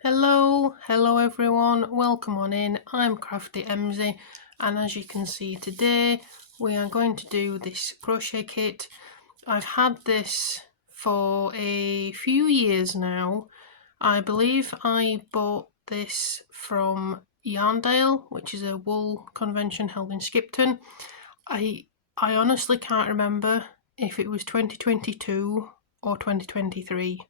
Hello everyone, welcome on in. I'm Crafty Emzy, and as you can see today we are going to do this crochet kit. I've had this for a few years now. I believe I bought this from Yarndale, which is a wool convention held in Skipton. I honestly can't remember if it was 2022 or 2023.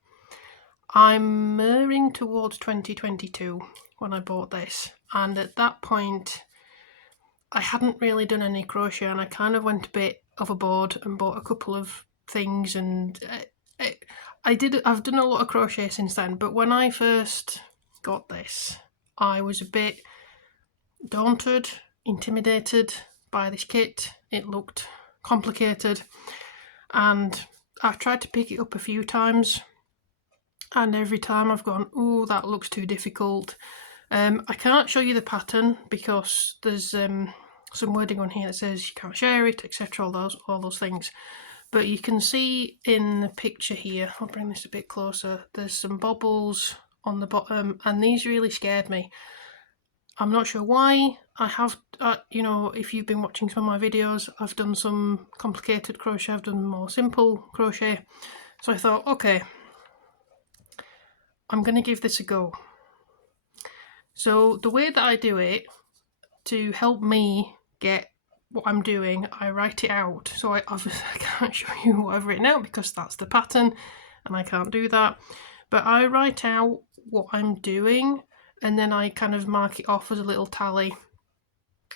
I'm erring towards 2022 when I bought this, and at that point I hadn't really done any crochet and I kind of went a bit overboard and bought a couple of things, and I've done a lot of crochet since then, but when I first got this I was a bit daunted, intimidated by this kit. It looked complicated and I've tried to pick it up a few times, and every time I've gone, oh, that looks too difficult. I can't show you the pattern because there's some wording on here that says you can't share it, etc., all those things. But you can see in the picture here, I'll bring this a bit closer, there's some bobbles on the bottom, and these really scared me. I'm not sure why. I have, if you've been watching some of my videos, I've done some complicated crochet, I've done more simple crochet. So I thought, okay, I'm going to give this a go. So the way that I do it, to help me get what I'm doing, I write it out. So I obviously can't show you what I've written out because that's the pattern and I can't do that. But I write out what I'm doing and then I kind of mark it off as a little tally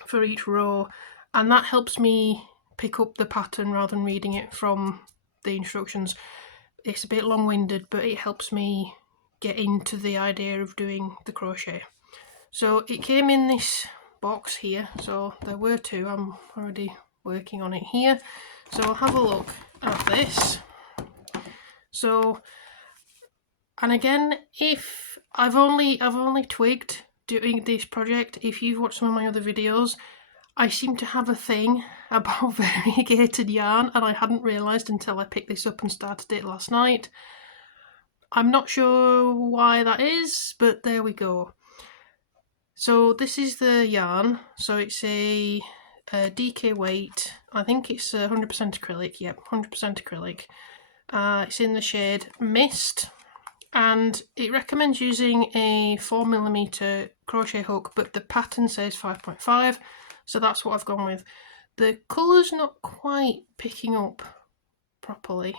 for each row, and that helps me pick up the pattern rather than reading it from the instructions. It's a bit long-winded, but it helps me get into the idea of doing the crochet. So it came in this box here, so there were two. I'm already working on it here, so I'll have a look at this. So, and again, if I've only twigged doing this project, if you've watched some of my other videos, I seem to have a thing about variegated yarn, and I hadn't realised until I picked this up and started it last night. I'm not sure why that is, but there we go. So this is the yarn, so it's a DK weight, I think it's 100% acrylic, yep, 100% acrylic. It's in the shade Mist, and it recommends using a 4mm crochet hook, but the pattern says 5.5, so that's what I've gone with. The colour's not quite picking up properly.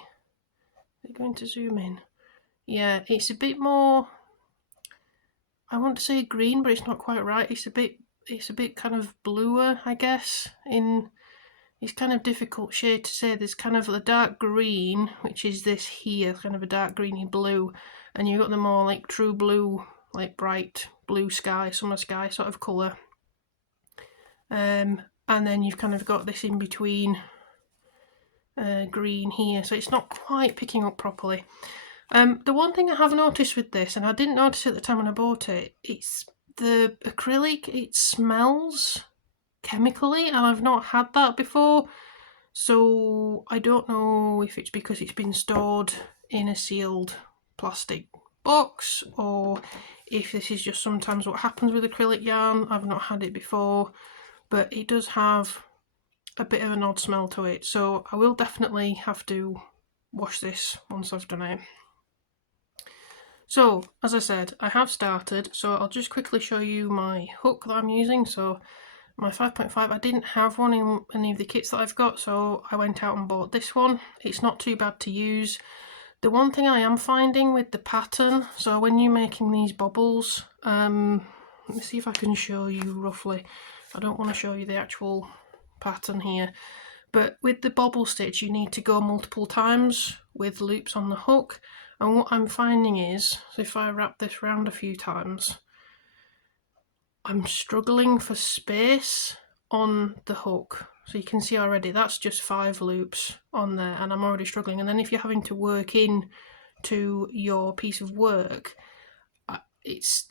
Are going to zoom in? Yeah, it's a bit more, I want to say green, but it's not quite right. It's a bit kind of bluer, I guess. It's kind of difficult shade to say. There's kind of the dark green, which is this here, kind of a dark greeny blue, and you've got the more like true blue, like bright blue sky, summer sky sort of colour. And then you've kind of got this in between green here, so it's not quite picking up properly. The one thing I have noticed with this, and I didn't notice it at the time when I bought it, it's the acrylic, it smells chemically, and I've not had that before, so I don't know if it's because it's been stored in a sealed plastic box or if this is just sometimes what happens with acrylic yarn. I've not had it before, but it does have a bit of an odd smell to it, so I will definitely have to wash this once I've done it. So, as I said, I have started, so I'll just quickly show you my hook that I'm using. So my 5.5, I didn't have one in any of the kits that I've got, so I went out and bought this one. It's not too bad to use. The one thing I am finding with the pattern, so when you're making these bobbles, let me see if I can show you roughly. I don't want to show you the actual pattern here, but with the bobble stitch you need to go multiple times with loops on the hook, and what I'm finding is, if I wrap this round a few times, I'm struggling for space on the hook. So you can see already that's just 5 loops on there and I'm already struggling. And then if you're having to work in to your piece of work, it's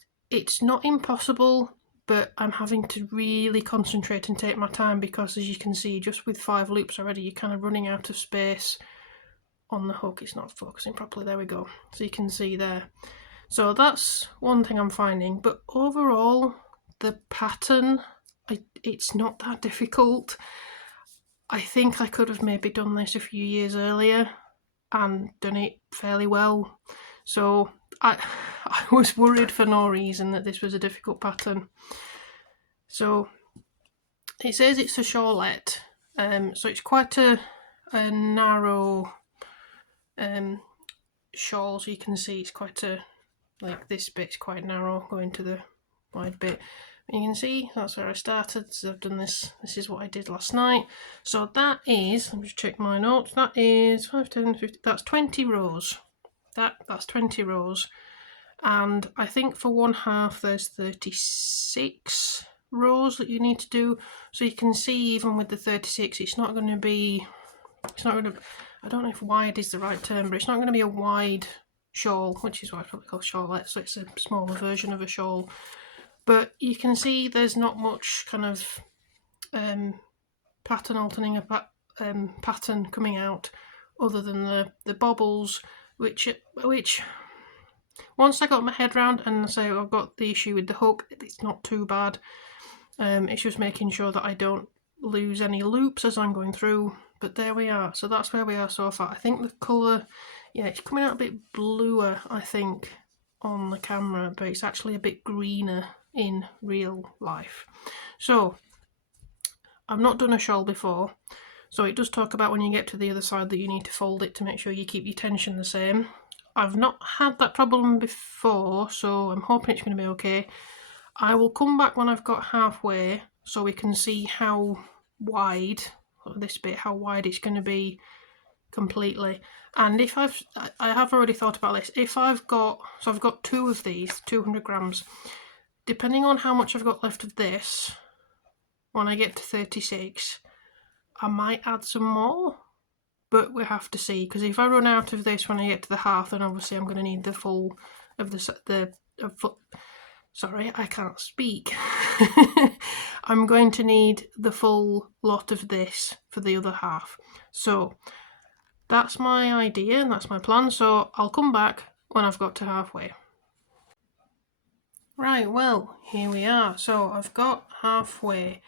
not impossible, but I'm having to really concentrate and take my time because, as you can see, just with 5 loops already you're kind of running out of space on the hook. It's not focusing properly, there we go, so you can see there. So that's one thing I'm finding, but overall the pattern, it's not that difficult. I think I could have maybe done this a few years earlier and done it fairly well. So I was worried for no reason that this was a difficult pattern. So it says it's a shawlette, so it's quite a narrow shawl, so you can see it's quite a, like this bit's quite narrow going to the wide bit. You can see that's where I started, so I've done this. This is what I did last night. So that is, let me just check my notes, that is 5, 10, 50, that's 20 rows. That's 20 rows. And I think for one half there's 36 rows that you need to do. So you can see even with the 36, it's not going to be, it's not going to, I don't know if wide is the right term, but it's not going to be a wide shawl, which is why I probably call shawlette, so it's a smaller version of a shawl. But you can see there's not much kind of pattern alternating pattern coming out, other than the bobbles, which once I got my head round, and so I've got the issue with the hook, it's not too bad. It's just making sure that I don't lose any loops as I'm going through. But there we are. So that's where we are so far. I think the colour, yeah, it's coming out a bit bluer, I think, on the camera, but it's actually a bit greener in real life. So I've not done a shawl before, so it does talk about when you get to the other side that you need to fold it to make sure you keep your tension the same. I've not had that problem before, so I'm hoping it's going to be okay. I will come back when I've got halfway so we can see how wide, this bit, how wide it's going to be completely. And if I have already thought about this, if I've got, so I've got 2 of these, 200 grams, depending on how much I've got left of this, when I get to 36, I might add some more, but we have to see, because if I run out of this when I get to the half, then obviously I'm going to need the full of sorry, I can't speak. I'm going to need the full lot of this for the other half. So that's my idea and that's my plan. So I'll come back when I've got to halfway. Right, well, here we are. So I've got halfway.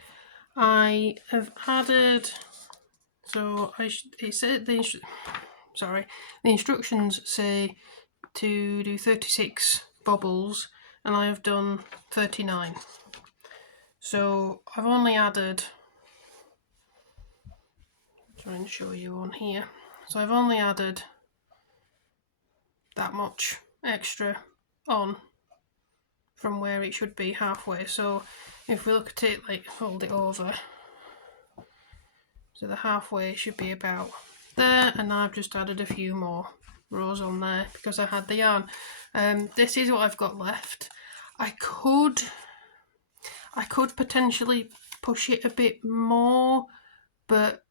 I have added, so it said the instructions say to do 36 bobbles, and I have done 39. So I've only added, try and show you on here. So I've only added that much extra on from where it should be halfway. So if we look at it, like fold it over, so the halfway should be about there, and I've just added a few more rows on there because I had the yarn. This is what I've got left. I could potentially push it a bit more, but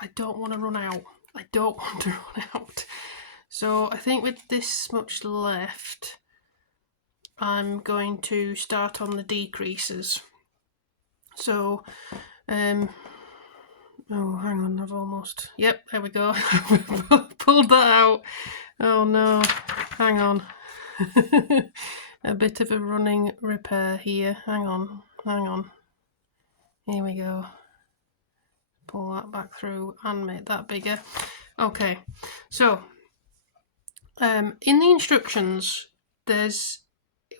I don't want to run out. I don't want to run out. So I think with this much left, I'm going to start on the decreases. So, oh, hang on, I've almost, yep, there we go. Pulled that out. Oh no, hang on. A bit of a running repair here. Hang on. Here we go. Pull that back through and make that bigger. Okay, so in the instructions, there's,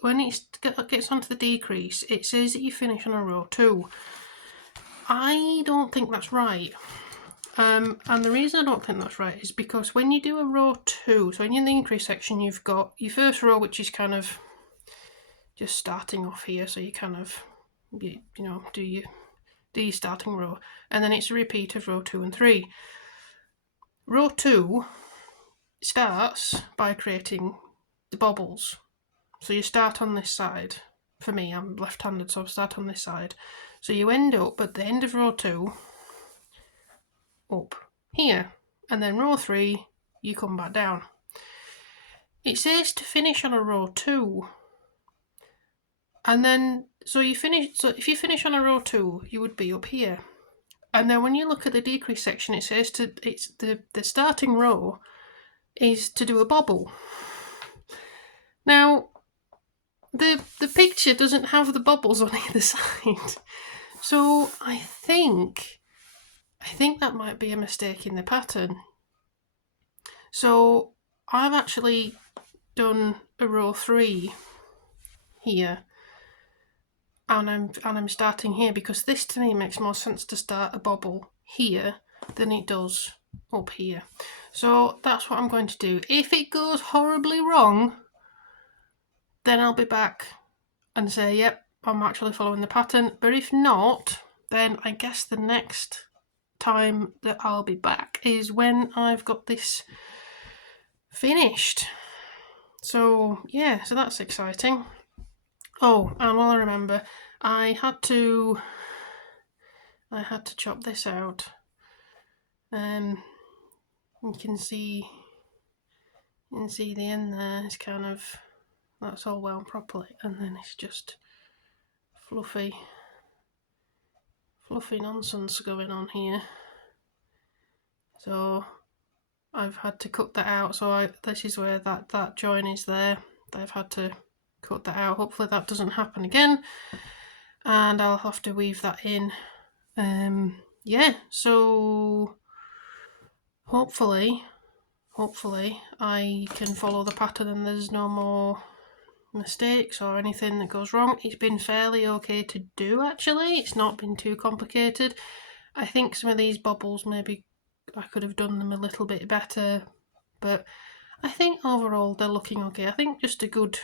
when it gets onto the decrease, it says that you finish on a row 2. I don't think that's right. And the reason I don't think that's right is because when you do a row 2, so in the increase section, you've got your first row, which is kind of just starting off here, so you kind of, you know, do your starting row, and then it's a repeat of row 2 and 3. Row 2 starts by creating the bobbles. So you start on this side. For me, I'm left-handed, so I'll start on this side. So you end up at the end of row 2 up here, and then row 3 you come back down. It says to finish on a row 2, and then so you finish. So if you finish on a row 2, you would be up here, and then when you look at the decrease section, it says it's the starting row is to do a bobble. Now, the picture doesn't have the bubbles on either side, so I think that might be a mistake in the pattern. So I've actually done a row 3 here, and I'm starting here because this to me makes more sense to start a bobble here than it does up here. So that's what I'm going to do. If it goes horribly wrong, then I'll be back and say, yep, I'm actually following the pattern. But if not, then I guess the next time that I'll be back is when I've got this finished. So yeah, so that's exciting. Oh, and while I remember, I had to chop this out. You can see the end there. It's kind of, that's all wound properly, and then it's just fluffy nonsense going on here. So I've had to cut that out. So this is where that join is there. I've had to cut that out. Hopefully that doesn't happen again, and I'll have to weave that in. Yeah, so hopefully I can follow the pattern and there's no more mistakes or anything that goes wrong. It's been fairly okay to do, actually. It's not been too complicated. I think some of these bobbles, maybe I could have done them a little bit better, but I think overall they're looking okay. I think just a good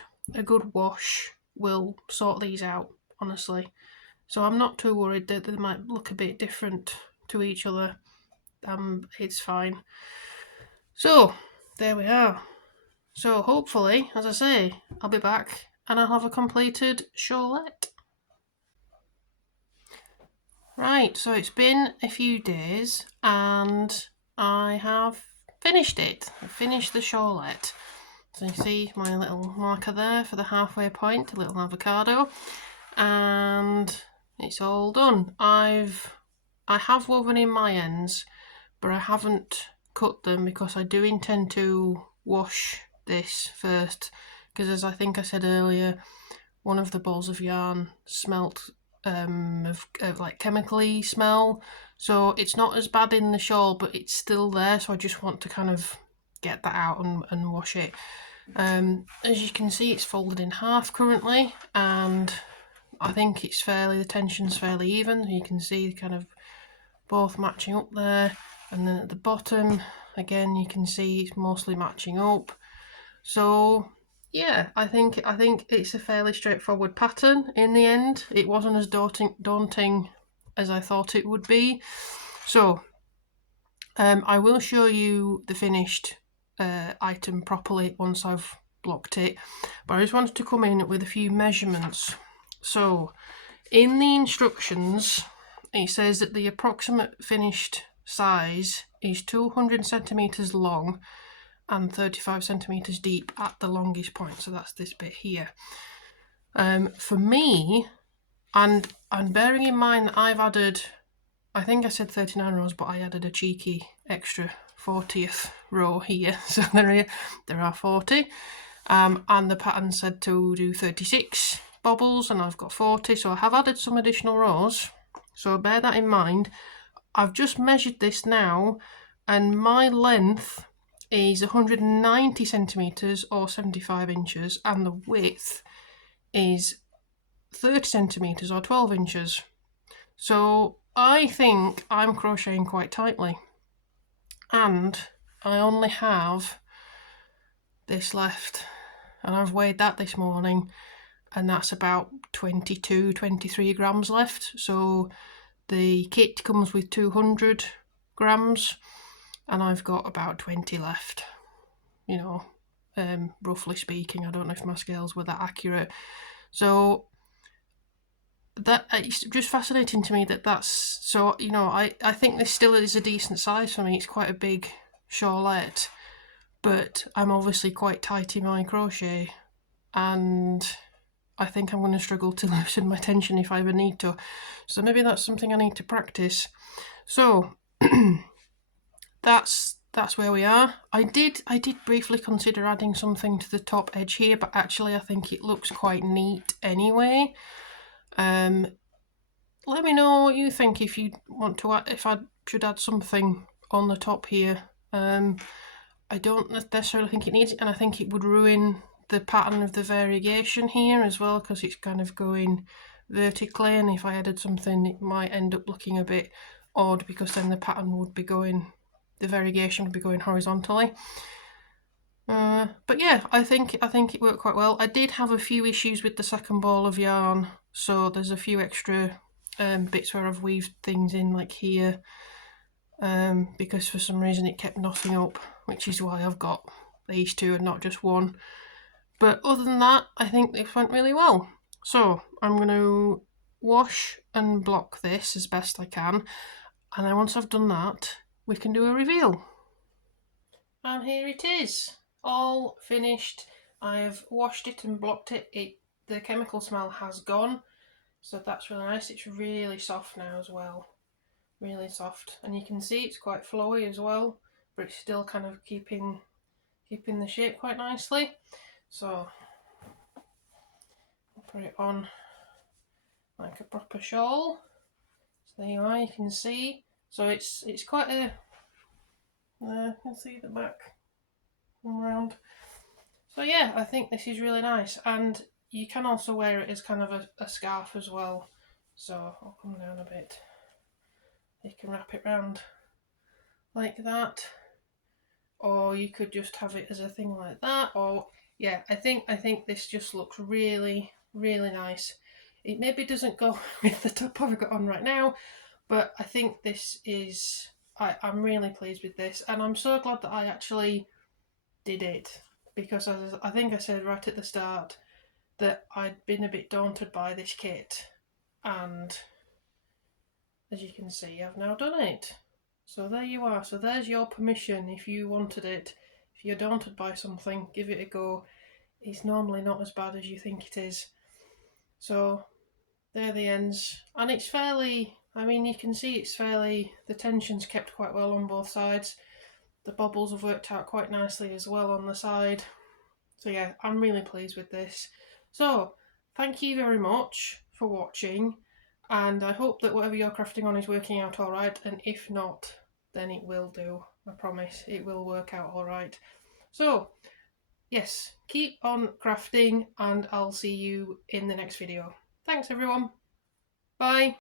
wash will sort these out, honestly. So I'm not too worried that they might look a bit different to each other. It's fine. So there we are. So hopefully, as I say, I'll be back and I'll have a completed shawlette. Right, so it's been a few days and I have finished it. I finished the shawlette. So you see my little marker there for the halfway point, a little avocado, and it's all done. I have woven in my ends, but I haven't cut them because I do intend to wash this first, because as I think I said earlier, one of the balls of yarn smelt of like chemically smell, so it's not as bad in the shawl, but it's still there, so I just want to kind of get that out and wash it. As you can see, it's folded in half currently, and I think it's the tension's fairly even. You can see kind of both matching up there, and then at the bottom again you can see it's mostly matching up. So yeah, I think it's a fairly straightforward pattern in the end. It wasn't as daunting as I thought it would be. So I will show you the finished item properly once I've blocked it, but I just wanted to come in with a few measurements. So in the instructions it says that the approximate finished size is 200 centimeters long and 35 centimeters deep at the longest point, so that's this bit here. For me, and bearing in mind that I've added, I think I said 39 rows, but I added a cheeky extra 40th row here, so there are 40, and the pattern said to do 36 bobbles, and I've got 40, so I have added some additional rows, so bear that in mind. I've just measured this now, and my length is 190 centimeters or 75 inches, and the width is 30 centimeters or 12 inches. So I think I'm crocheting quite tightly, and I only have this left, and I've weighed that this morning, and that's about 23 grams left. So the kit comes with 200 grams and I've got about 20 left, you know, roughly speaking. I don't know if my scales were that accurate. So that it's just fascinating to me that's so, you know, I think this still is a decent size for me. It's quite a big shawlette, but I'm obviously quite tight in my crochet, and I think I'm going to struggle to loosen my tension if I ever need to. So maybe that's something I need to practice. So that's that's where we are. I did briefly consider adding something to the top edge here, but actually I think it looks quite neat anyway. Let me know what you think if you want to add, if I should add something on the top here. I don't necessarily think it needs it, and I think it would ruin the pattern of the variegation here as well, because it's kind of going vertically, and if I added something it might end up looking a bit odd, because then the pattern would be going, the variegation would be going horizontally. But yeah, I think it worked quite well. I did have a few issues with the second ball of yarn, so there's a few extra bits where I've weaved things in, like here, because for some reason it kept knotting up, which is why I've got these two and not just one. But other than that, I think this went really well. So I'm going to wash and block this as best I can, and then once I've done that, we can do a reveal. And here it is, all finished. I've washed it and blocked it. The chemical smell has gone, so that's really nice. It's really soft now as well, really soft, and you can see it's quite flowy as well, but it's still kind of keeping the shape quite nicely. So I'll put it on like a proper shawl. So there you are, you can see. So it's quite a, you can see the back come around. So yeah, I think this is really nice, and you can also wear it as kind of a scarf as well. So I'll come down a bit. You can wrap it round like that, or you could just have it as a thing like that. Or yeah, I think this just looks really, really nice. It maybe doesn't go with the top I've got on right now, but I think this is, I'm really pleased with this, and I'm so glad that I actually did it, because as I think I said right at the start, that I'd been a bit daunted by this kit, and as you can see, I've now done it. So there you are. So there's your permission if you wanted it. If you're daunted by something, give it a go. It's normally not as bad as you think it is. So there are the ends, and it's fairly, I mean, you can see it's fairly, the tension's kept quite well on both sides. The bobbles have worked out quite nicely as well on the side. So yeah, I'm really pleased with this. So thank you very much for watching, and I hope that whatever you're crafting on is working out alright, and if not, then it will do. I promise it will work out alright. So yes, keep on crafting, and I'll see you in the next video. Thanks everyone. Bye.